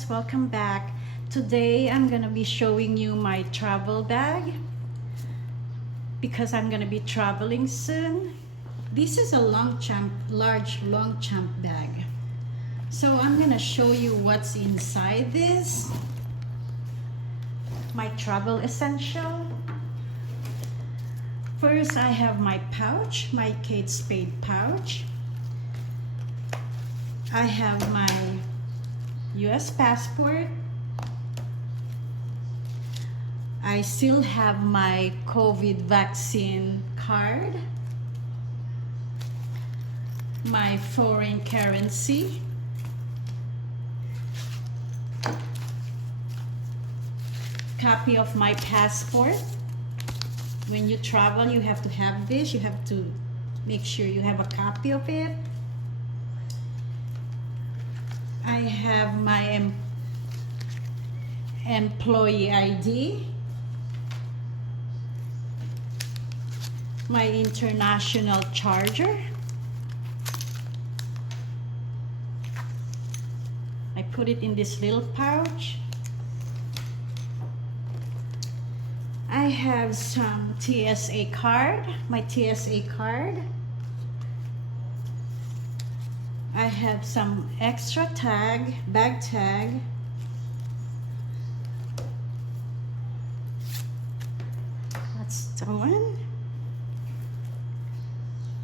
guys, welcome back. Today I'm gonna be showing you my travel bag because I'm gonna be traveling soon. This is a large Longchamp bag. So I'm gonna show you what's inside this. My travel essential. First, I have my pouch, my Kate Spade pouch. I have my US passport. I still have my COVID vaccine card. My foreign currency. Copy of my passport. When you travel, you have to have this. You have to make sure you have a copy of it. I have my employee ID, my international charger. I put it in this little pouch. I have some TSA card, my TSA card. I have some extra tag, bag tag. That's the one.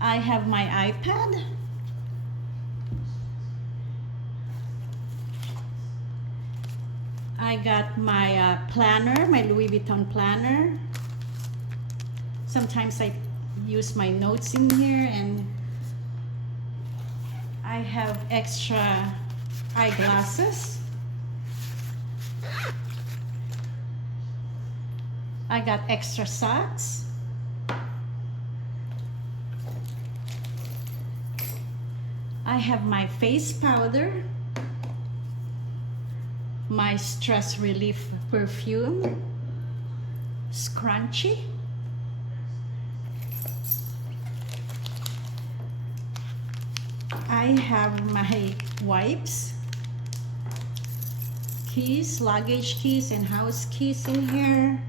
I have my iPad. I got my planner, my Louis Vuitton planner. Sometimes I use my notes in here, and I have extra eyeglasses. I got extra socks. I have my face powder, my stress relief perfume, scrunchie. I have my wipes, keys, luggage keys, and house keys in here.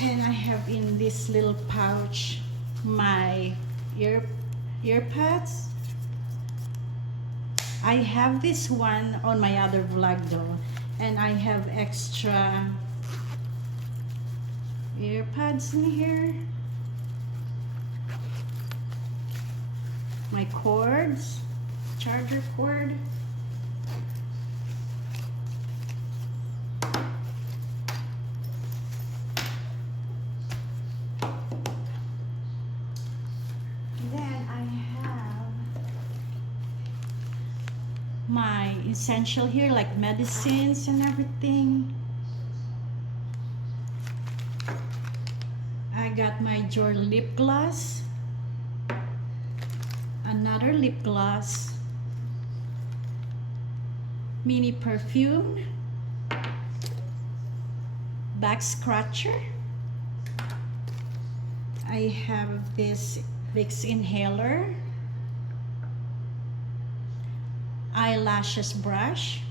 And I have in this little pouch my earpads. I have this one on my other vlog though, and I have extra earpads in here. My cords, charger cord. Then I have my essential here, like medicines and everything. I got my Dior lip gloss, another lip gloss, mini perfume, back scratcher. I have this Vicks inhaler, eyelashes brush,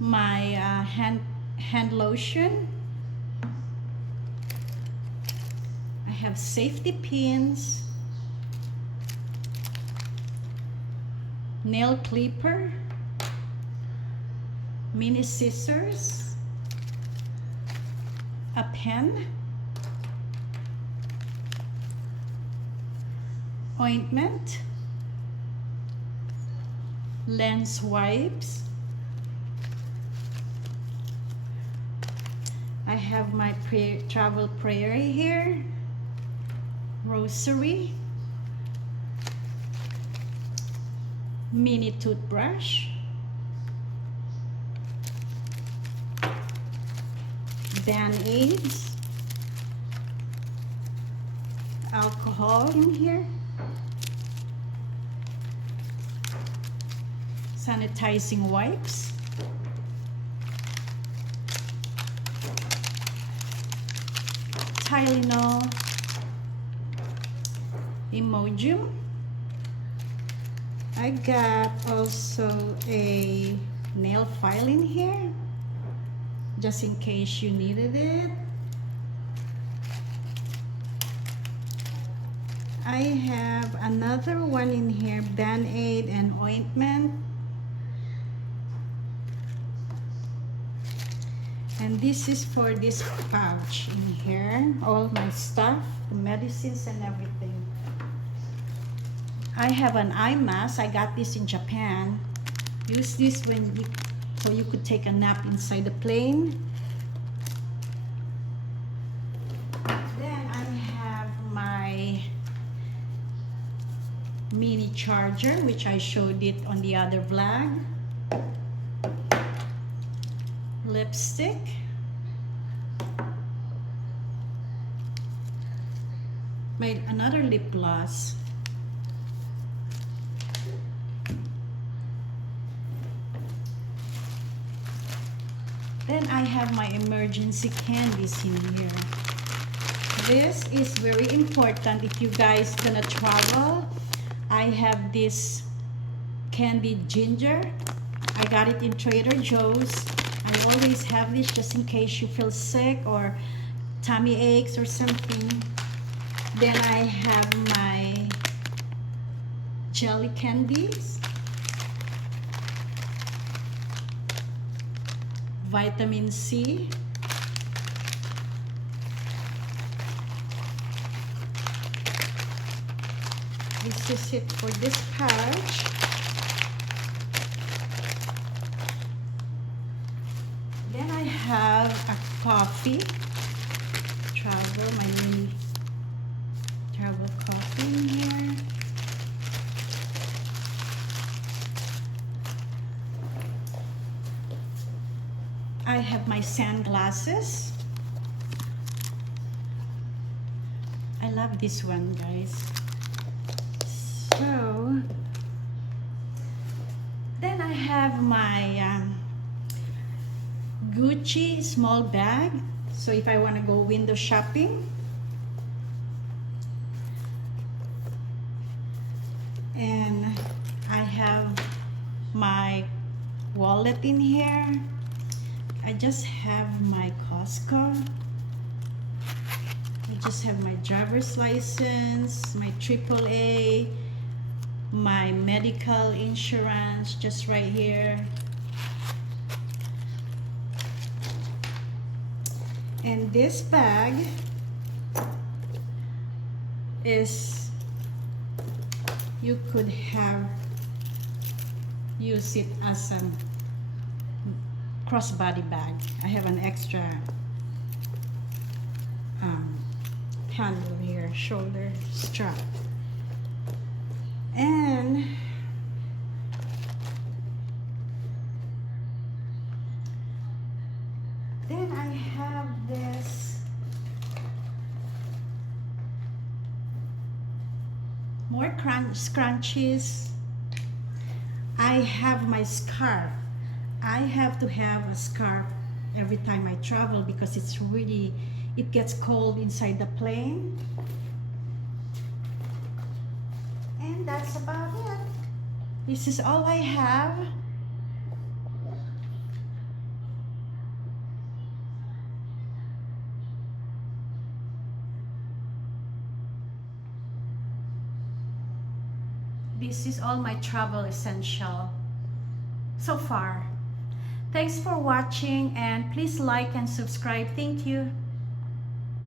my hand lotion. I have safety pins, nail clipper, mini scissors, a pen, ointment, lens wipes. I have my travel prayer here, rosary, mini toothbrush, Band-Aids, alcohol in here, sanitizing wipes, Tylenol, Imodium, I got also a nail file in here, just in case you needed it. I have another one in here, Band-Aid and ointment. And this is for this pouch in here, all my stuff, the medicines and everything. I have an eye mask. I got this in Japan. Use this so you could take a nap inside the plane. Then I have my mini charger, which I showed it on the other vlog. Lipstick. Another lip gloss. Then I have my emergency candies in here. This is very important if you guys gonna travel. I have this candied ginger. I got it in Trader Joe's. I always have this just in case you feel sick or tummy aches or something. Then I have my jelly candies, vitamin C, this is it for this pouch. Then I have a coffee, my mini travel coffee in here. I have my sunglasses. I love this one, guys. So then I have my Gucci small bag. So if I want to go window shopping. And I have my wallet in here. I just have my Costco. I just have my driver's license, my AAA, my medical insurance just right here. And this bag is, you could use it as a crossbody bag. I have an extra handle here, shoulder strap. And then I have this more scrunchies. I have my scarf. I have to have a scarf every time I travel because it gets cold inside the plane. And that's about it. This is all I have. This is all my travel essential so far. Thanks for watching and please like and subscribe. Thank you.